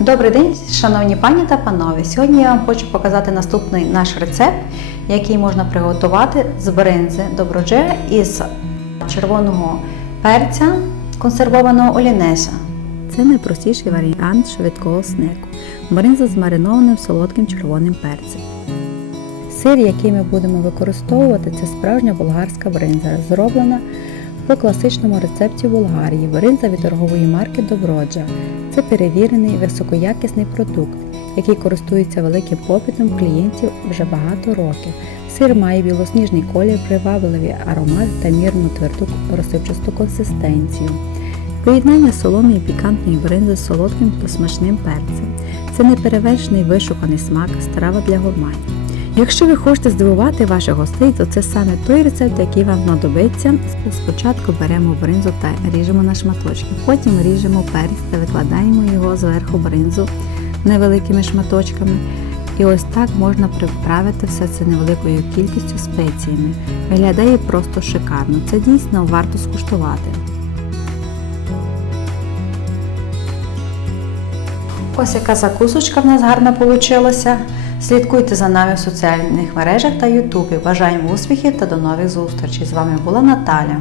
Добрий день, шановні пані та панове. Сьогодні я вам хочу показати наступний наш рецепт, який можна приготувати з бринзи добродже із червоного перця консервованого олінеса. Це найпростіший варіант швидкого снеку. Бринза з маринованим солодким червоним перцем. Сир, який ми будемо використовувати, це справжня болгарська бринза, зроблена по класичному рецепті Болгарії. Бринза від торгової марки Доброджа. Це перевірений високоякісний продукт, який користується великим попитом клієнтів вже багато років. Сир має білосніжний колір, привабливий аромат та мірну тверду розсипчасту консистенцію. Поєднання солоної пікантної бринзи з солодким та смачним перцем. Це неперевершений вишуканий смак, страва для гурманів. Якщо ви хочете здивувати ваших гостей, то це саме той рецепт, який вам знадобиться. Спочатку беремо бринзу та ріжемо на шматочки, потім ріжемо перець та викладаємо його зверху бринзу невеликими шматочками. І ось так можна приправити все це невеликою кількістю спеціями. Виглядає просто шикарно. Це дійсно варто скуштувати. Ось яка закусочка в нас гарна вийшла. Слідкуйте за нами в соціальних мережах та Ютубі. Бажаємо успіхів та до нових зустрічей. З вами була Наталя.